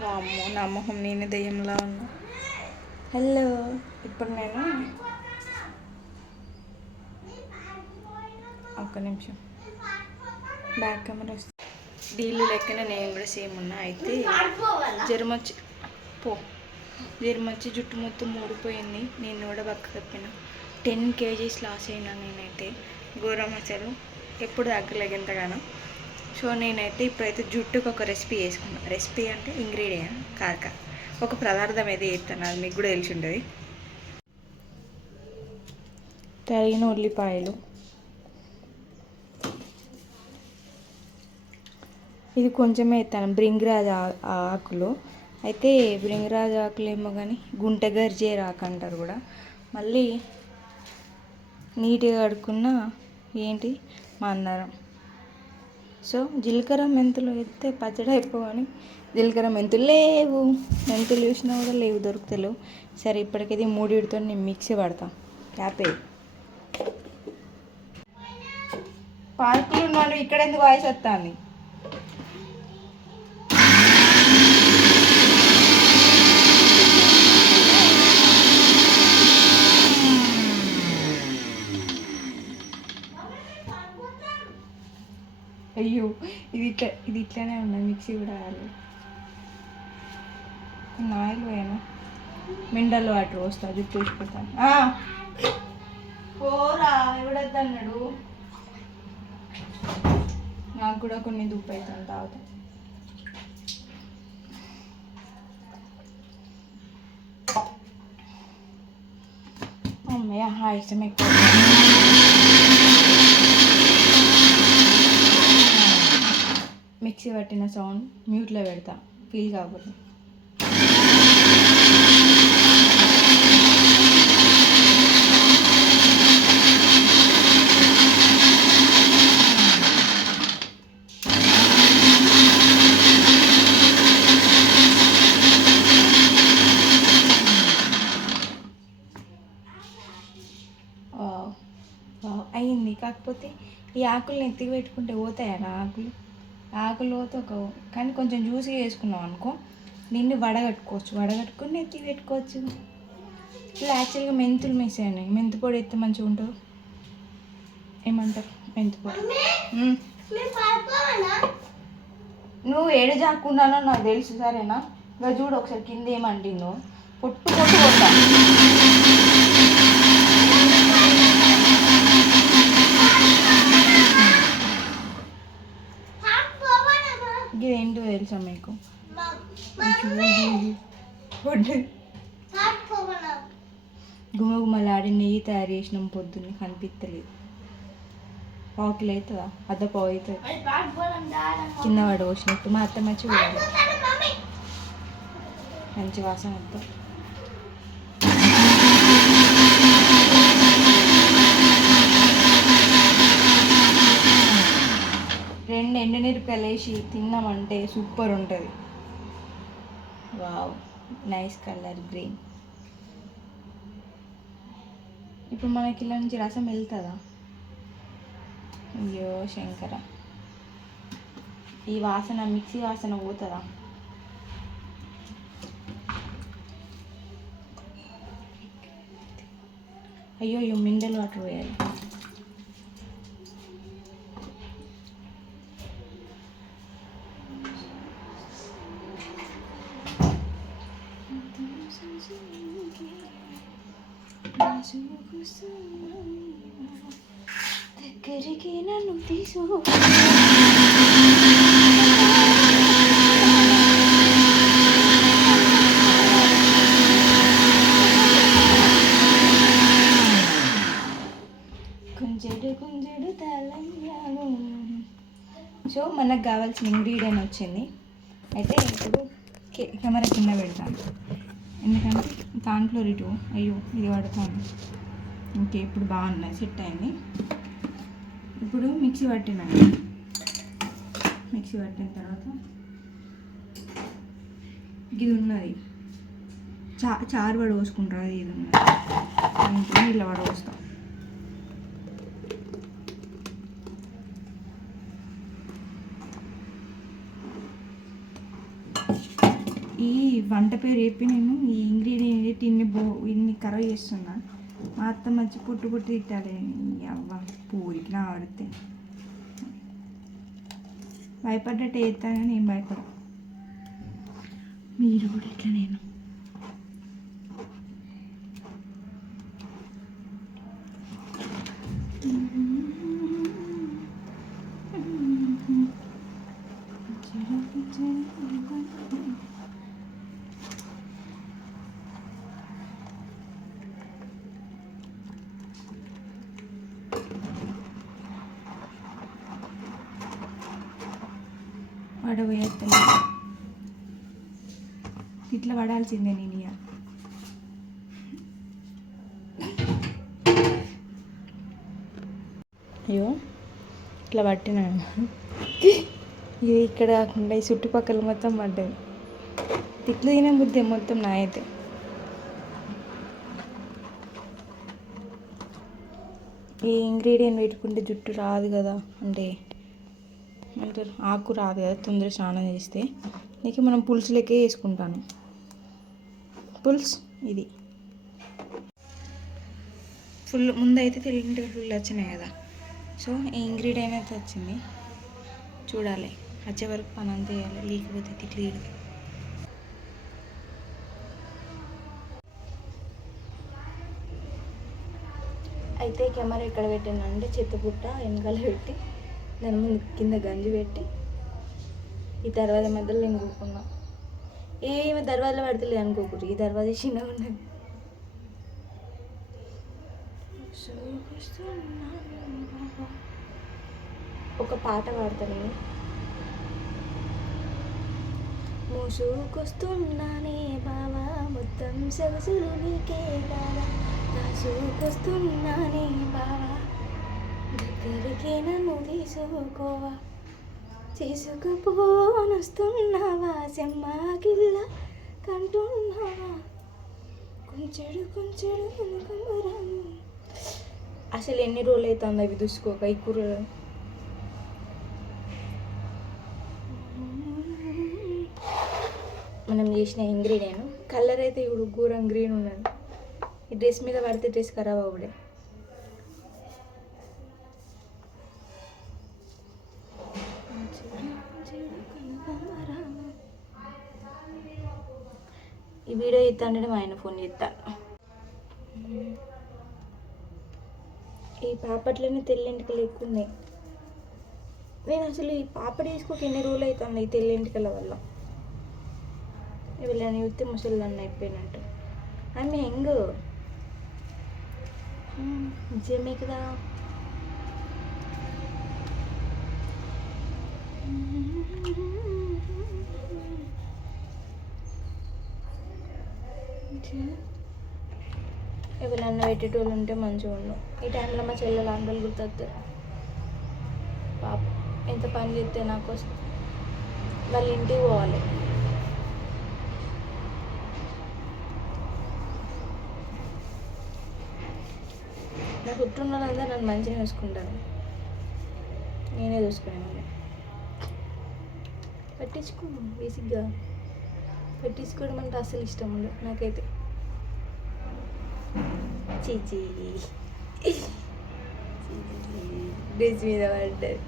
వామ్మో నా మొహం నేనే దయ్యంలా ఉన్నా. హలో, ఇప్పుడు నేను ఒక్క నిమిషం బ్యాక్ కెమెరా వస్తుంది. డీలు లెక్కన నేను కూడా సేమ్ ఉన్నా. అయితే జ్వరం వచ్చి జుట్టు మొత్తం ఊడిపోయింది. నేను కూడా పక్క తప్పిన 10 kgs లాస్ అయినా. నేనైతే ఘోరం అసలు ఎప్పుడు తగ్గలేదు ఎంతగానో. సో నేనైతే ఇప్పుడైతే జుట్టుకు ఒక రెసిపీ చేసుకున్నాను. రెసిపీ అంటే ఇంగ్రీడియంట్ కాక ఒక పదార్థం అయితే చేస్తాను, అది మీకు కూడా తెలిసి ఉంటుంది. తరిగిన ఉల్లిపాయలు, ఇది కొంచెమే వేస్తాను. బ్రింగ్రాజ్ ఆకులు అయితే బ్రింగ్రాజ్ ఆకులు ఏమో కానీ గుంట గర్జేరు ఆకు అంటారు కూడా. మళ్ళీ నీట్గా కడుక్కున్న ఏంటి మందారం. సో జీలకర్ర మెంతులు వేస్తే పచ్చడి అయిపోవని జీలకర్ర మెంతులు లేవు. మెంతులు చూసినా కూడా లేవు, దొరుకుతలేవు. సరే ఇప్పటికైతే మూడిటితో నేను మిక్సీ పడతాను. హ్యాపీ పార్కులు ఉన్నాను, ఇక్కడ ఎందుకు వాయిస్ వస్తుంది? అయ్యో ఇది ఇట్లానే ఉన్నది. మిక్సీ కూడా రాలేదు. ఆయిల్ పోయాను, మినరల్ వాటర్ వస్తా, జుట్టు వేసిపోతాను. పోరా ఎవడద్దన్నాడు? నాకు కూడా కొన్ని దుప్పు అవుతాను తాగుతా. అమ్మయ్య ఆయాసం ఎక్కువ. మిక్సీ పట్టిన సౌండ్ మ్యూట్లో పెడతా, ఫీల్ కాకపోతే. అయింది. కాకపోతే ఈ ఆకులు ఎత్తికి పెట్టుకుంటే పోతాయా ఆకులు పోతే కానీ కొంచెం జ్యూసీగా వేసుకున్నాం అనుకో, దీన్ని వడగట్టుకుని ఎత్తి పెట్టుకోవచ్చు. ఇలా యాక్చువల్గా మెంతులు మిస్ అయినాయి. మెంతు పొడి ఎత్తే మంచిగా ఉంటుంది. ఏమంటారు? మెంతు పొడి. నువ్వు ఏడు జాకుండానో నాకు తెలుసు, సరేనా? ఇంకా చూడు ఒకసారి కింద ఏమంటుందో. పొట్టు కొట్టా. ఇదేంటో తెలుసా మీకు? గుమగుమలాడి నెయ్యి తయారు చేసినాం పొద్దున్నే, కనిపించలేదు. పావుకిలో అవుతుందా? పావు అవుతుంది. కింద వాడు పోసినట్టు మా అత్త మంచి మంచి వాసన వద్దాం. రెండు ఎండుమిరపకాయలు వేసి తిన్నామంటే సూపర్ ఉంటుంది. Wow, nice colour green. ఇప్పుడు మనకి ఇలా నుంచి రసం వెళ్తుందా? అయ్యో శంకర, ఈ వాసన మిక్సీ వాసన పోతుందా? అయ్యో మినరల్ వాటర్ పోయాలి. దగ్గరికి నన్ను తీసుకో. కుంజడు తలంగాను. సో మనకు కావాల్సిన ఇంగ్రీడియంట్ వచ్చింది. అయితే ఇప్పుడు కెమెరా కింద పెడతాను, ఎందుకంటే దాంట్లో అయ్యో ఇది పడతాను. ఓకే, ఇప్పుడు బాగున్నాయి, సెట్ అయింది. ఇప్పుడు మిక్సీ పట్టిన తర్వాత ఇది ఉన్నది చారు వడ పోసుకుంటారు. ఇది ఉన్నది నీళ్ళ వడ పోస్తాం. ఈ వంట పేరు చెప్పి నేను ఈ ఇంగ్రీడియంట్ ఇన్ని కర్రీ చేస్తున్నా. మా అత్త మంచి పుట్టు పుట్టి తిట్టాలి. అవ్వ పూరికి నా ఆడితే భయపడ్డట్టు వేస్తా కానీ ఏం భయపడ. మీరు కూడా ఇట్లా నేను వడవేస్తాను. ఇట్లా పడాల్సిందే నేను ఇక. అయ్యో ఇట్లా పట్టినా ఇది ఇక్కడ కాకుండా ఈ చుట్టుపక్కల మొత్తం పడ్డది. తిట్లు తినే బుద్ధి మొత్తం నా అయితే. ఈ ఇంగ్రీడియంట్ పెట్టుకుంటే జుట్టు రాదు కదా, అంటే అంటారు ఆకు రాదు కదా తొందర స్నానం చేస్తే. నీకు మనం పులుసులకే వేసుకుంటాను. పులుసు ఇది ఫుల్ ముందైతే తెల్లింటిగా ఫుల్ వచ్చినాయి కదా. సో ఈ ఇంగ్రీడియంట్ అయితే వచ్చింది. చూడాలి వచ్చే వరకు పని అంతా వేయాలి, లేకపోతే తిట్లు తిరిగి. అయితే కెమెరా ఎక్కడ పెట్టిందంటే చెత్తపుట్ట వెనకాల పెట్టి దాని ముందు కింద గంజి పెట్టి ఈ దర్వాజా మధ్యలో నేను కూకున్నా. ఏమి దర్వాజలో పడతలేదు అనుకోకూడదు, ఈ దర్వాజా చిన్నగా ఉన్నది. ఒక పాట పాడతాను. మోసుకొస్తున్నానే బావా మొత్తం సొగసులు నీకే కాదా, దాసుకొస్తున్నానే బావా దగ్గరికే నన్ను తీసుకోవా, చేసుకుపోనొస్తున్నావా సెమ్మాకిల్ల కంటున్నావా కొంచెడు కొంచెడు కమరాను. అసలు ఎన్ని రోజులు అవుతుంది అవి చూసుకోక ఈ కూరలు. మనం చేసిన ఇంగ్రీడియంట్ కలర్ అయితే ఇప్పుడు ఘోరం గ్రీన్ ఉన్నది. ఈ డ్రెస్ మీద పడితే డ్రెస్ ఖరాబ్ అవ్వడే. ఈ వీడియో ఇస్తానంటే మా ఆయన ఫోన్ చేస్తా. ఈ పాపట్లోనే తెల్లింటికలు ఎక్కువ ఉన్నాయి. నేను అసలు ఈ పాపడి వేసుకోక ఎన్ని రోజులు అవుతుంది ఈ తెల్లింటికల వల్ల. వీళ్ళని చూస్తే ముసలిదాన్ని అయిపోయినట్టు. ఆమె యంగ్ నిజమే కదా. ఎవరన్నా పెట్టేటోళ్ళు ఉంటే మంచిగా ఉండు. ఈ టైంలో మా చెల్లెలు అందరూ గుర్తొస్తారు. పాప ఎంత పని చేస్తే నా కోసం. వాళ్ళ ఇంటికి పోవాలి. నా చుట్టూ ఉన్న వాళ్ళందరూ నన్ను మంచిగా చూసుకుంటారు, నేనే చూసుకునేవాడిని. పట్టించుకోను బేసిక్గా. పట్టించుకోవడం అంటే అసలు ఇష్టం ఉండదు నాకైతే. చీచీ డ్రెస్ మీద పడ్డది.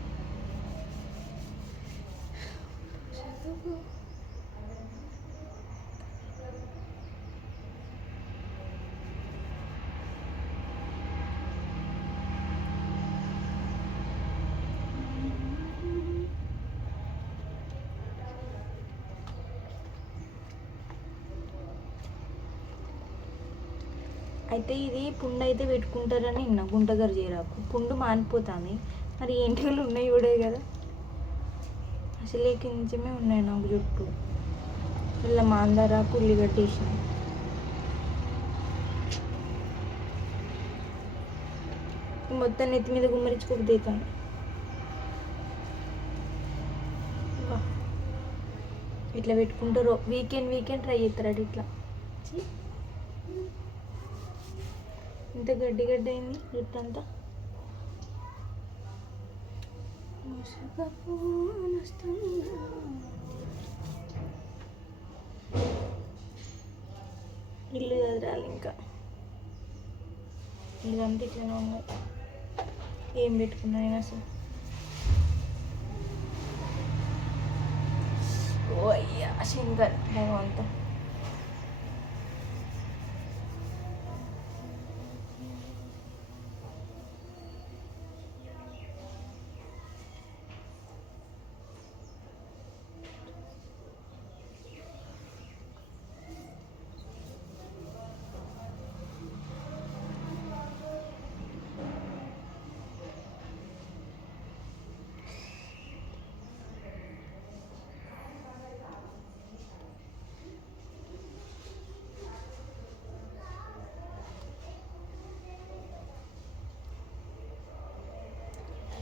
అయితే ఇది పుండు అయితే పెట్టుకుంటారని విన్నా. గుంటగరు చేయరాకు పుండు మానిపోతుంది. మరి ఎంటికలు ఉన్నాయి కూడా కదా, అసలే కొంచెమే ఉన్నాయి నాకు జుట్టు. ఇలా మాందారాకు ఉల్లిగడ్డ వేసినాయి. మొత్తం నెత్తి మీద గుమ్మరించుకోకపోతాను. ఇట్లా పెట్టుకుంటారు వీకెండ్ ట్రై చేస్తారు ఇట్లా. ఇంత గడ్డి అయింది జుట్టు అంతా. చేయాలి ఇంకా. ఇదంతా ఇట్లనే ఉన్నాయి. ఏం పెట్టుకున్నా నేను అసలు. ఓ అయ్యా శంకర్ భగవంతా.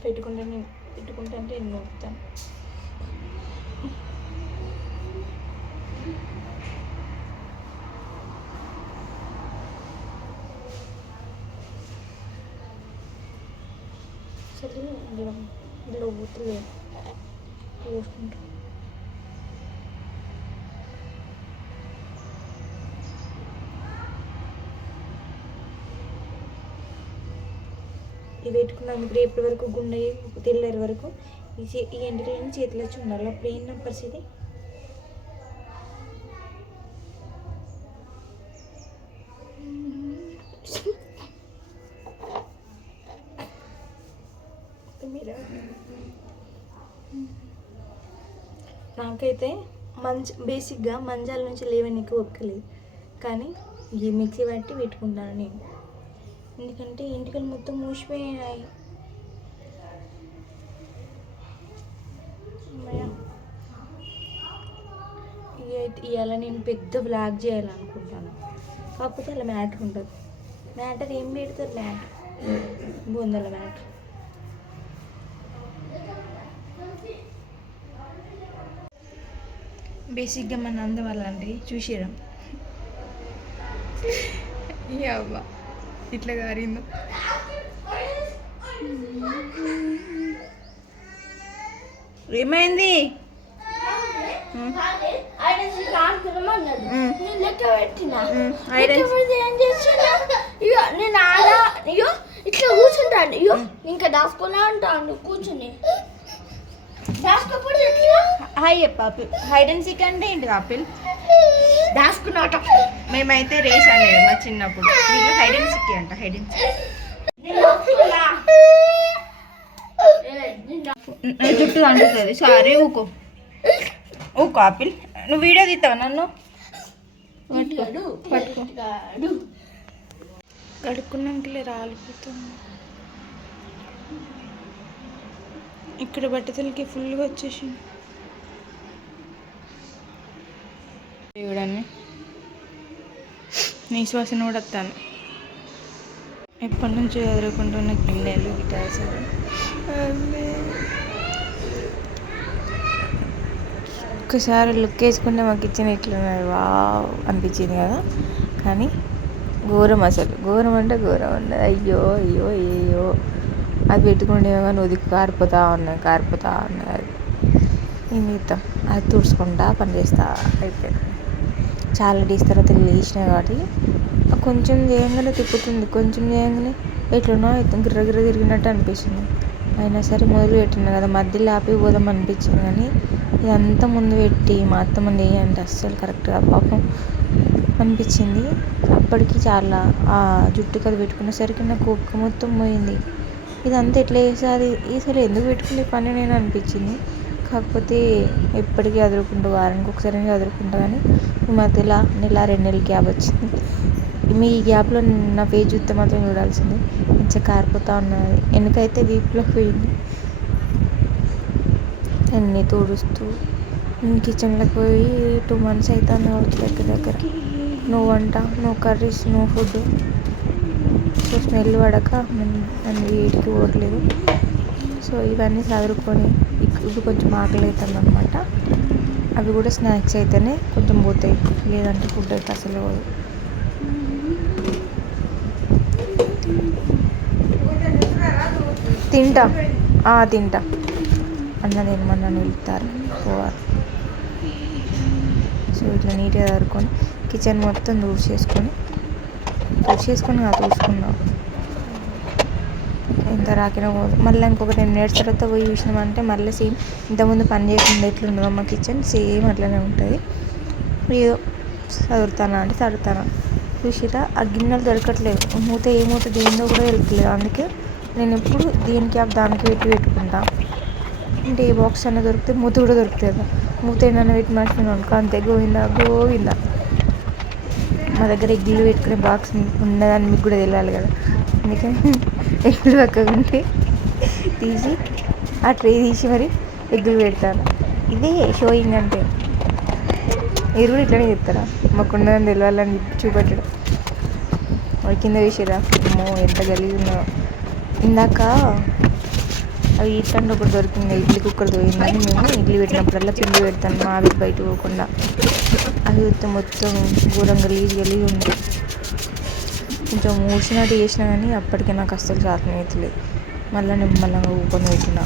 పెట్టుకుంటే అంటే ఎన్ని నొప్పుతాను. సరే ఇందులో ఊతులు పోసుకుంటాం. ఇది పెట్టుకున్నాను. ఇప్పుడు రేపటి వరకు గుండె తెల్లారి వరకు ఈ ఎండికలని చేతిలో వచ్చి ఉండాలి. అప్పుడు ఏం నా పరిస్థితి? నాకైతే బేసిక్గా మంచాల నుంచి లేవనీకి ఒక్కలేదు, కానీ ఈ మిక్సీ బట్టి పెట్టుకుంటాను నేను. ఎందుకంటే ఎంటికలు మొత్తం మూసిపోయాయి. ఇవాళ నేను పెద్ద బ్లాక్ చేయాలనుకుంటాను, కాకపోతే అలా మ్యాటర్ ఉంటుంది. మ్యాటర్ ఏం పెడతారు? మ్యాటర్ బొందల మ్యాటర్. బేసిక్గా మన అందవాళ్ళండి చూసిరా అవ్వ ఇట్లా గారిందో. ఏమైంది? నేను ఆడ అయ్యో ఇట్లా కూర్చుంటాను. అయ్యో ఇంకా దాచుకునే ఉంటాను కూర్చుని. దాచుకోప్పుడు హాయ్ చెప్పు ఆపిల్. హైడ్ అండ్ సీక్ అంటే ఏంటి ఆపిల్? దాచుకున్నాట. మేమైతే రేస్ అనేది మా చిన్నప్పుడు. వీళ్ళు హైడ్ అండ్ సీక్ అంట. హైడ్ అండ్ సీక్ జుట్టు అంటుతుంది. సారీ ఊకో ఊకో ఆపిల్. నువ్వు వీడియో తీస్తావు నన్ను? పట్టుకో. కడుక్కున్నాకలే రాలిపోతుంది. ఇక్కడ బట్టతలకి ఫుల్గా వచ్చేసింది. చూడండి నీ శ్వాసను కూడా వస్తాను. ఎప్పటి నుంచి ఎదుర్కొంటున్న గిన్నెలు గిటార్స్. ఒక్కసారి లుక్ వేసుకుంటే మా కిచెన్ ఎట్లున్నది వావ్ అనిపించింది కదా. కానీ ఘోరం, అసలు ఘోరం అంటే ఘోరం ఉన్నది. అయ్యో అయ్యో అయ్యో అది పెట్టుకుంటేమో కానీ ఉదికి కారిపోతూ ఉన్నది. ఏం చేద్దాం, అది తుడుచుకుంటా పని చేస్తా. అయితే చాలా డేస్ తర్వాత లేచినా కాబట్టి కొంచెం చేయంగానే తిప్పుతుంది, కొంచెం చేయంగానే ఎట్లున్నా గిర్ర గిర్ర తిరిగినట్టు అనిపిస్తుంది. అయినా సరే మొదలు పెట్టినా కదా, మధ్యలో ఆపి పోదాం అనిపించింది. కానీ ఇదంతా ముందు పెట్టి మా అత్తమ్మ అంటే అస్సలు కరెక్ట్గా పాపం అనిపించింది. అప్పటికి చాలా ఆ జుట్టుకి అది పెట్టుకునేసరికి నాకు ఒక్క మొత్తం పోయింది. ఇదంతా ఎట్లా చేసేది అసలు ఎందుకు పెట్టుకునే పని నేను అనిపించింది. కాకపోతే ఎప్పటికీ అదురుకుంటూ వారానికి ఒకసారి అదురుకుంటా. కానీ ఈ మధ్యలో నెల 2 నెలల గ్యాప్ వచ్చింది. మీ గ్యాప్లో నా పేజ్ చూస్తే మాత్రం చూడాల్సింది. మంచిగా కారిపోతూ ఉన్నది. వెనకైతే వీపులోకి పోయింది. అన్నీ తుడుస్తూ కిచెన్లోకి పోయి 2 months అవుతుంది కావచ్చు దగ్గర. నో వంట, no curries, no food. So smell పడక నన్ను వీటికి పోవట్లేదు. సో ఇవన్నీ చదువుకొని ఇప్పుడు కొంచెం ఆకలి అవుతుంది అనమాట. అవి కూడా స్నాక్స్ అయితేనే కొంచెం పోతాయి, లేదంటే ఫుడ్ అయితే అసలు పోదు. తింటా అన్న నేను నన్ను వెళ్తారు పోవాలి. సో ఇట్లా నీట్గా చదువుకొని కిచెన్ మొత్తం చేసుకొని తుడిచేసుకుని చూసుకున్నాం ఎంత రాకినా పోదు. మళ్ళీ ఇంకొక 10 minutes తర్వాత పోయి చూసినామంటే మళ్ళీ సేమ్ ఇంతకుముందు పని చేయకుండా ఎట్లుండదో మా కిచెన్ సేమ్ అట్లనే ఉంటుంది. ఏదో చదువుతానా అంటే చదువుతానా చూసిరా ఆ గిన్నెలు దొరకట్లేదు. మూత ఏ మూత దేనిదో కూడా దొరకలేదు. అందుకే నేను ఎప్పుడు దీని క్యాప్ దానికి పెట్టుకుంటా. అంటే ఏ బాక్స్ అన్న దొరికితే మూత కూడా దొరుకుతుంది కదా, మూత ఏమైనా పెట్టి మర్చిపోయినా అనుకో అంతే గోవిందా గోవిందా. మా దగ్గర ఎగ్గులు పెట్టుకునే బాక్స్ ఉన్నదని మీకు కూడా తెలియాలి కదా, అందుకని ఎగ్గులు పక్కగా ఉంటే తీసి ఆ ట్రే తీసి మరి ఎగ్గులు పెడతాను. ఇదే షోయింగ్ అంటే. మీరు కూడా ఇట్లనే చెప్తారా? మాకు ఉన్నదని తెలియాలని చూపెట్టడం. వాడి కింద వేసిరా అమ్మో ఎంత గలీజ్ ఉన్నదో. ఇందాక అవి ఇట్లాంటి ఒకటి దొరికింది, ఇడ్లీ కుక్కర్ దొరికిందని మేము ఇడ్లీ పెట్టినప్పుడల్లా పిండి పెడతాను మా ఆవిరి బయట పోకుండా. అవి మొత్తం ఘోరం గలీజ్ ఉంది. కొంచెం మూసినట్టు చేసినా కానీ అప్పటికే నాకు అస్సలు చేతనైతలేదు. మళ్ళీ నిమ్మలంగా ఊకొని పెట్టిన.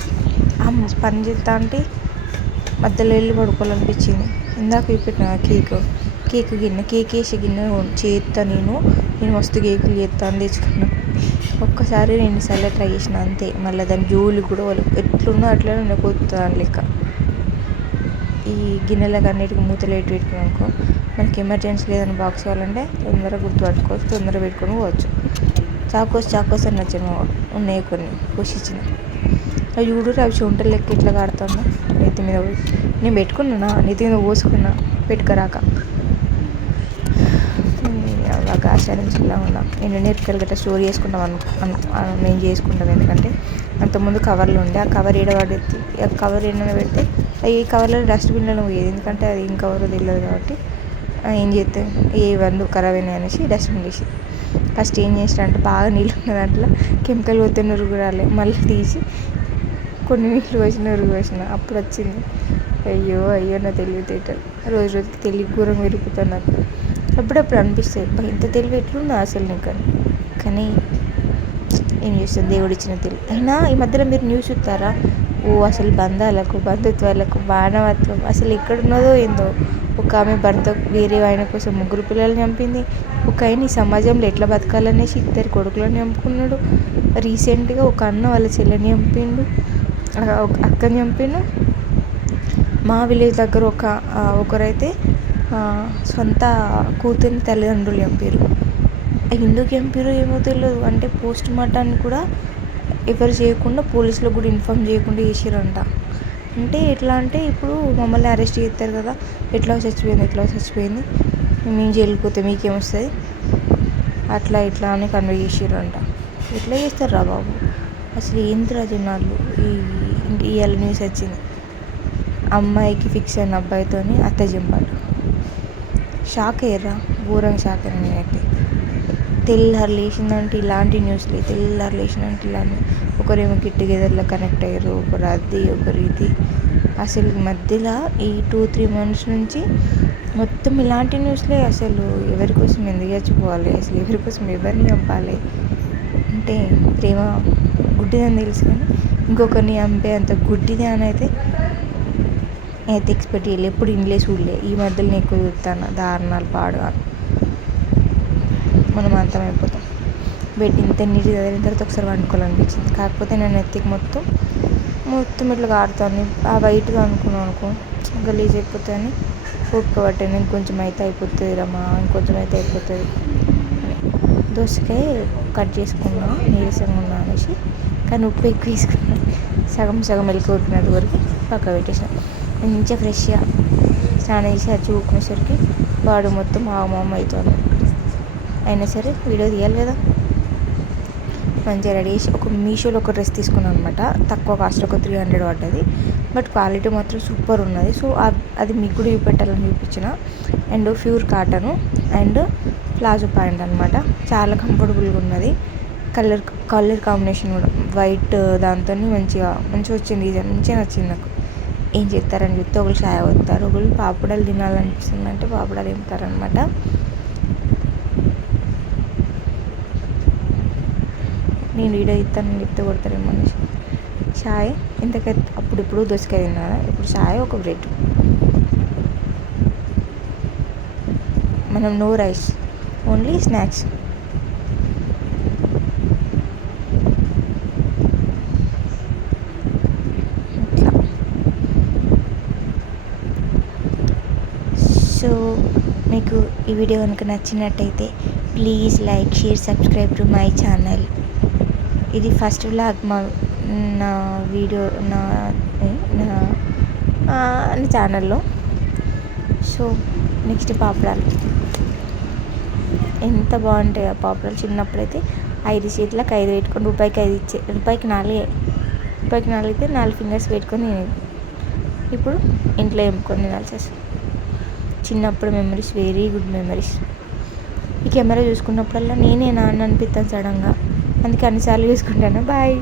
ఆ పని చేస్తా అంటే మధ్యలో వెళ్ళి పడుకోవాలనిపించింది. ఇందాక పెట్టిన కేక్ గిన్నె, కేక్ వేసే గిన్నె చేస్తా నేను మస్తు కేకులు చేస్తా అని తెచ్చుకున్నా. ఒక్కసారి 2 సార్లు ట్రై చేసిన అంతే. మళ్ళీ దాని జోలు కూడా వాళ్ళు ఎట్లున్నా అట్లనే ఉండిపోతుంది అని లెక్క. ఈ గిన్నెలకు అన్నిటికీ మూతలు పెట్టుకున్నాం అనుకో, మనకి ఎమర్జెన్సీ లేదని బాక్స్ కావాలంటే తొందరగా గుర్తుపట్టుకోవచ్చు, తొందరగా పెట్టుకొని పోవచ్చు. చాకోస్ అని నచ్చిన ఉన్నాయి కొన్ని పోషించిన అవి చూడు. అవి చొంటలు లెక్క ఇట్లా కాడుతుందా నెత్తి మీద పోయి. నేను పెట్టుకున్నా, నెత్తి మీద పోసుకున్నా పెట్టుకరాక. అలాగా ఆశ్చర్యంగా ఉన్నా. నేను నేర్పికలు గట్రా స్టోర్ చేసుకుంటాం నేను చేసుకుంటాను. ఎందుకంటే అంతకుముందు కవర్లు ఉండే, ఆ కవర్ ఏడబడేది, ఆ కవర్ ఏమైనా పెడితే ఈ కవర్లో డస్ట్బిన్లో పోయేది. ఎందుకంటే అది ఏం కవర్ తెలియదు కాబట్టి ఏం చేస్తే ఏ వందు ఖరాబ్ అయినాయి అనేసి డస్ట్బిన్ వేసి ఫస్ట్ ఏం చేసిన అంటే బాగా నీళ్ళు ఉన్న దాంట్లో కెమికల్ పోతే నురుగు రాలే, మళ్ళీ తీసి కొన్ని నీళ్ళు పోసి నురుగు పోసిన. అప్పుడు వచ్చింది. అయ్యో నా తెలివితేటలు రోజుకి తెలివి ఘోరంగా విరుగుతుంది నాకు. అప్పుడప్పుడు అనిపిస్తుంది ఇంత తెలివి ఎట్లున్నా అసలు నీకు. కానీ ఏం చేస్తుంది దేవుడు ఇచ్చిన తెలివి. అయినా ఈ మధ్యలో మీరు న్యూస్ చూస్తారా? అసలు బంధాలకు, బంధుత్వాలకు, మానవత్వం అసలు ఎక్కడున్నదో ఏందో. ఒక ఆమె భర్త వేరే ఆయన కోసం 3 పిల్లలు చంపింది. ఒక ఆయన ఈ సమాజంలో ఎట్లా బతకాలనేసి 2 కొడుకులను చంపుకున్నాడు. రీసెంట్గా ఒక అన్న వాళ్ళ చెల్లెని చంపిండు, ఒక అక్కని చంపిండు. మా విలేజ్ దగ్గర ఒకరైతే సొంత కూతుర్ని తల్లిదండ్రులు చంపారు. ఎందుకు చంపారో ఏమో తెలియదు. అంటే పోస్ట్ మార్టాన్ని కూడా ఎవరు చేయకుండా, పోలీసులకు కూడా ఇన్ఫామ్ చేయకుండా చేసారంట. అంటే ఎట్లా అంటే ఇప్పుడు మమ్మల్ని అరెస్ట్ చేస్తారు కదా, ఎట్లా చచ్చిపోయింది మేము జైలుకి పోతే మీకేమొస్తుంది అట్లా ఇట్లా అని కన్వే చేసారంట. ఎట్లా చేస్తారా బాబు అసలు? ఏంద్రా జనాలు. ఇవాళ న్యూస్ వచ్చింది, అమ్మాయికి ఫిక్స్ అయిన అబ్బాయితోని అత్త జింపాడు. షాక్ అయ్యారా? ఘోరంగా షాక్ అయ్యాను నేనైతే. తెల్లారు లేచిందంటే ఇలాంటి న్యూస్లే, ఇలాంటి ఒకరేమో గెట్ టుగెదర్లో కనెక్ట్ అయ్యారు, ఒకరు అది ఒకరు ఇది. అసలు మధ్యలో ఈ 2-3 months నుంచి మొత్తం ఇలాంటి న్యూస్లే. అసలు ఎవరి కోసం ఎందుకు చచ్చిపోవాలి, అసలు ఎవరి కోసం ఎవరిని చంపాలి అంటే ప్రేమ గుడ్డిదని తెలుసు కానీ ఇంకొకరిని చంపే అంత గుడ్డిదే అని అయితే ఎక్స్పెక్ట్ చేయలేదు. ఎప్పుడు ఇంగ్లే చూడలే. ఈ మధ్యలో నేను ఎక్కువ చూస్తాను దారుణాలు పాడుగా. మనం అంతమైపోతాం. బెడ్ ఇంత నీట్గా చదివిన తర్వాత ఒకసారి వండుకోవాలనిపించింది. కాకపోతే నేను ఎత్తికి మొత్తం ఇట్లా కాడుతాను. ఆ వైట్గా అనుకో గలీజ్ అయిపోతాయని ఒప్పుకోబట్టాను. ఇంకొంచెం అయితే అయిపోతుంది రమ్మా, ఇంకొంచెం అయితే అయిపోతుంది. దోసకాయ కట్ చేసుకున్నా, నీరసంగా ఉన్నా అనేసి. కానీ ఉప్పు ఎక్కువ వేసుకున్నాను. సగం మెలికి ఉడికినట్టు వరకు పక్క పెట్టేసాను. మంచిగా ఫ్రెష్గా స్నానం చేసి వచ్చి ఊపుకునేసరికి వాడు మొత్తం ఆగమామ అవుతుంది. అయినా సరే వీడియో తీయాలి కదా. మంచిగా రెడీ చేసి ఒక మీషోలో ఒక డ్రెస్ తీసుకున్నాను అనమాట. తక్కువ కాస్ట్, ఒక 300 పడ్డది. బట్ క్వాలిటీ మాత్రం సూపర్ ఉన్నది. సో అది మీకు కూడా చూపెట్టాలని చూపించిన. And pure cotton and palazzo pant అనమాట. చాలా కంఫర్టబుల్గా ఉన్నది. కలర్ కాంబినేషన్ కూడా వైట్ దాంతో మంచిగా వచ్చింది. డిజైన్ మంచిగా నచ్చింది నాకు. ఏం చేస్తారని చెప్తే ఒకళ్ళు చాయ్ వస్తారు, ఒకళ్ళు పాపడాలు తినాలనిపిస్తుంది అంటే పాపడాలు తింటారనమాట. నేను వీడియో ఇస్తానని చెప్తే కొడతారేమో అనేసి చాయ్ ఇంతకైతే అప్పుడు దోసకాయ తిన్నారా, ఇప్పుడు చాయ్ ఒక బ్రెడ్. మనం no rice, only snacks. So మీకు ఈ వీడియో కనుక నచ్చినట్టయితే please like share subscribe to my channel. ఇది ఫస్ట్ వ్లాగ్ నా వీడియో నా ఛానల్లో. సో నెక్స్ట్ పాపడాలు ఎంత బాగుంటాయి ఆ పాపడాలు. చిన్నప్పుడైతే 5 చేతులకు 5 పెట్టుకొని రూపాయికి 5 ఇచ్చే, రూపాయికి 4 అయితే 4 ఫింగర్స్ పెట్టుకొని తినేది. ఇప్పుడు ఇంట్లో ఎంపుకొని తినాల్సి వస్తుంది. చిన్నప్పుడు మెమరీస్, వెరీ గుడ్ మెమరీస్. ఈ కెమెరా చూసుకున్నప్పుడల్లా నేనే నాన్న అనిపిస్తాను సడన్గా, అందుకే అన్నిసార్లు చూసుకుంటాను. బాయ్.